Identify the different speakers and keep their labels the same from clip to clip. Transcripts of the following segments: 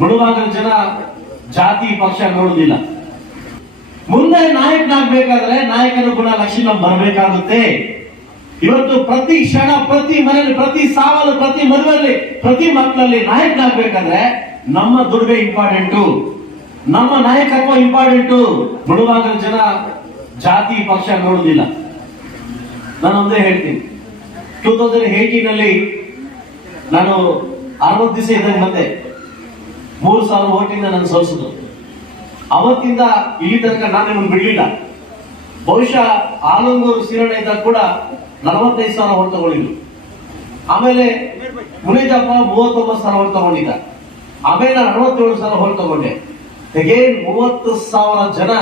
Speaker 1: ಮುಳುವಾಗಲು ಜನ ಜಾತಿ ಪಕ್ಷ ನೋಡುದಿಲ್ಲ. ಮುಂದೆ ನಾಯಕನಾಗ್ಬೇಕಾದ್ರೆ ನಾಯಕನ ಗುಣ ಲಕ್ಷಣ ಬರಬೇಕಾಗುತ್ತೆ. ಇವತ್ತು ಪ್ರತಿ ಕ್ಷಣ, ಪ್ರತಿ ಮನೆಯಲ್ಲಿ, ಪ್ರತಿ ಸಾವಲು, ಪ್ರತಿ ಮದುವೆಯಲ್ಲಿ, ಪ್ರತಿ ಮಕ್ಕಳಲ್ಲಿ ನಾಯಕನಾಗ್ಬೇಕಾದ್ರೆ ನಮ್ಮ ದುರ್ಗೆ ಇಂಪಾರ್ಟೆಂಟು. ನಮ್ಮ ನಾಯಕತ್ವ ಇಂಪಾರ್ಟೆಂಟು. ಮುಳುವಾಗಲು ಜನ ಜಾತಿ ಪಕ್ಷ ನೋಡುದಿಲ್ಲ. ನಾನು ಒಂದೇ ಹೇಳ್ತೀನಿ. ಟೂ ತೌಸಂಡ್ ಏಯ್ಟೀನ್ ಅಲ್ಲಿ ನಾನು ಅರವತ್ತು ದಿವಸ ಇದ್ದಂಗೆ ಬಂದೆ ಮೂರು ಸಾವಿರ ಓಟಿಂದ ನಾನು ಸೋಲಿಸಿದ್ರು ಅವತ್ತಿಂದ ಇಲ್ಲಿ ತನಕ ನಾನು ನಿಮ್ಮನ್ನು ಬಿಡಲಿಲ್ಲ. ಬಹುಶಃ ಆಲಂಗೂರು ಸೀರಣ ಇದ್ದಾಗ ಕೂಡ ನಲವತ್ತೈದು ಸಾವಿರ ಓಟ್ ತಗೊಂಡಿದ್ರು ಆಮೇಲೆ ಮುನಿಜಪ್ಪ ಮೂವತ್ತೊಂಬತ್ತು ಸಾವಿರ ಓಟ್ ತಗೊಂಡಿದ್ದ. ಆಮೇಲೆ ಅರವತ್ತೇಳು ಸಾವಿರ ಓಟ್ ತಗೊಂಡೆ. ಅಗೇನ್ ಮೂವತ್ತು ಸಾವಿರ ಜನ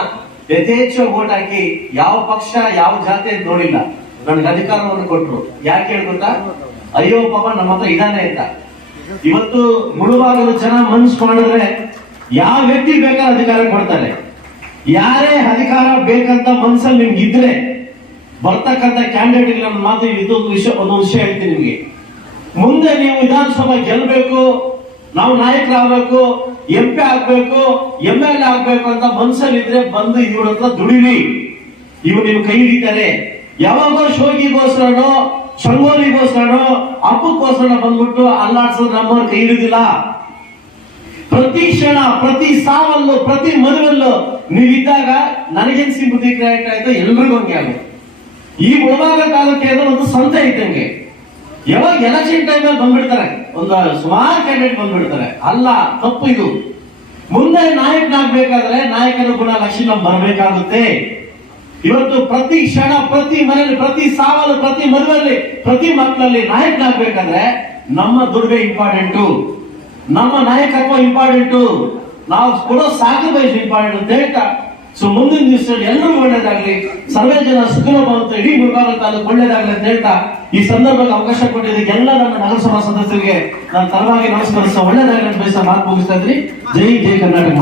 Speaker 1: ಯಥೇಚ್ಛ ಓಟ್ ಹಾಕಿ ಯಾವ ಪಕ್ಷ, ಯಾವ ಜಾತಿ ಅಂತ ನೋಡಿಲ್ಲ. ನನಗೆ ಅಧಿಕಾರವನ್ನು ಕೊಟ್ಟರು ಯಾಕೆ ಹೇಳ್ಬೇಕ ಅಯ್ಯೋ ಪಾಪ ನಮ್ಮ ಹತ್ರ ಇದಾನೆ ಅಂತ. ಇವತ್ತು ಮುಳುವಾಗಲು ಜನ ಮನ್ಸ್ ಮಾಡಿದ್ರೆ ಯಾವ ವ್ಯಕ್ತಿ ಬೇಕಾದ ಅಧಿಕಾರ ಕೊಡ್ತಾರೆ ಯಾರೇ ಅಧಿಕಾರ ಬೇಕಂತ ಮನ್ಸಲ್ಲಿ ನಿಮ್ಗೆ ಇದ್ರೆ ಬರ್ತಕ್ಕಂಥ ಕ್ಯಾಂಡಿಡೇಟ್ ನನ್ನ ಮಾತು ಇದೊಂದು ವಿಷಯ ಒಂದು ವಿಷಯ ಹೇಳ್ತೀನಿ ನಿಮ್ಗೆ. ಮುಂದೆ ನೀವು ವಿಧಾನಸಭಾ ಗೆಲ್ಲಬೇಕು ನಾವು ನಾಯಕರಾಗಬೇಕು ಎಂ ಪಿ ಆಗ್ಬೇಕು ಎಂ ಎಲ್ ಆಗ್ಬೇಕು ಅಂತ ಮನ್ಸಲ್ಲಿ ಇದ್ರೆ ಬಂದು ಇವ್ರ ಹತ್ರ ದುಡಿರಿ. ಇವ್ರು ನಿಮ್ ಕೈ ಹಿಡಿತಾರೆ. ಯಾವಾಗೋ ಶೋಗಿಗೋಸ್ಕರನೋ ಸಂಗೋಲಿಗೋಸ್ಕರನೋ ಹಬ್ಬಕ್ಕೋಸ್ಕರ ಬಂದ್ಬಿಟ್ಟು ಅಲ್ಲಾಡ್ಸೋದು ನಮ್ಮವ್ರ ಕೈ ಇರುವುದಿಲ್ಲ ಪ್ರತಿ ಕ್ಷಣ, ಪ್ರತಿ ಸಾವಲ್ಲೂ, ಪ್ರತಿ ಮದುವಲ್ಲೂ ನೀವಿದ್ದಾಗ ನನಗೇನ್ ಸಿಂಪತಿ ಕ್ರಿಯೇಟ್ ಆಯ್ತು ಎಲ್ರಿಗೂ ಹಂಗೆ ಆಗುತ್ತೆ. ಈ ಮುಳಬಾಗ ಕಾಲಕ್ಕೆ ಅಂದ್ರೆ ಒಂದು ಸಂತೆ ಇದ್ದಂಗೆ. ಯಾವಾಗ ಎಲೆಕ್ಷನ್ ಟೈಮ್ ಅಲ್ಲಿ ಬಂದ್ಬಿಡ್ತಾರೆ. ಒಂದು ಸುಮಾರು ಕ್ಯಾಂಡಿಡೇಟ್ ಬಂದ್ಬಿಡ್ತಾರೆ. ಅಲ್ಲ, ತಪ್ಪು ಇದು. ಮುಂದೆ ನಾಯಕನಾಗ್ಬೇಕಾದ್ರೆ ನಾಯಕನ ಗುಣ ಲಕ್ಷಣ ಬರಬೇಕಾಗುತ್ತೆ ಇವತ್ತು ಪ್ರತಿ ಕ್ಷಣ, ಪ್ರತಿ ಮನೆಯಲ್ಲಿ, ಪ್ರತಿ ಸಾವಲು, ಪ್ರತಿ ಮನೆಯಲ್ಲಿ ಪ್ರತಿ ಮಕ್ಕಳಲ್ಲಿ ನಾಯಕನಾಗಬೇಕಂದ್ರೆ ನಮ್ಮ ದುಡಿಮೆ ಇಂಪಾರ್ಟೆಂಟು ನಮ್ಮ ನಾಯಕತ್ವ ಇಂಪಾರ್ಟೆಂಟು ನಾವು ಕೊಡೋ ಸಾಕ್ರಿಫೈಸ್ ಇಂಪಾರ್ಟೆಂಟ್ ಅಂತ ಹೇಳ್ತಾ. ಸೊ ಮುಂದಿನ ದಿವಸದಲ್ಲಿ ಎಲ್ಲರೂ ಒಳ್ಳೇದಾಗ್ಲಿ. ಸರ್ವೇ ಜನ ಸುಖಲ ಬಂತು ಇಡೀ ಮುಳಬಾಗ ತಾಲೂಕು ಒಳ್ಳೇದಾಗ್ಲಿ ಅಂತ ಹೇಳ್ತಾ. ಈ ಸಂದರ್ಭಕ್ಕೆ ಅವಕಾಶ ಕೊಟ್ಟಿದ್ದಕ್ಕೆ ಎಲ್ಲ ನನ್ನ ನಗರಸಭಾ ಸದಸ್ಯರಿಗೆ ನಾನು ತರವಾಗಿ ನಮಸ್ಕರಿಸ ಒಳ್ಳೇದಾಗಲಿ ಅಂತ ಮಾತು ಮುಗಿಸ್ತಾ ಇದ್ರಿ ಜೈ ಜೈ ಕರ್ನಾಟಕ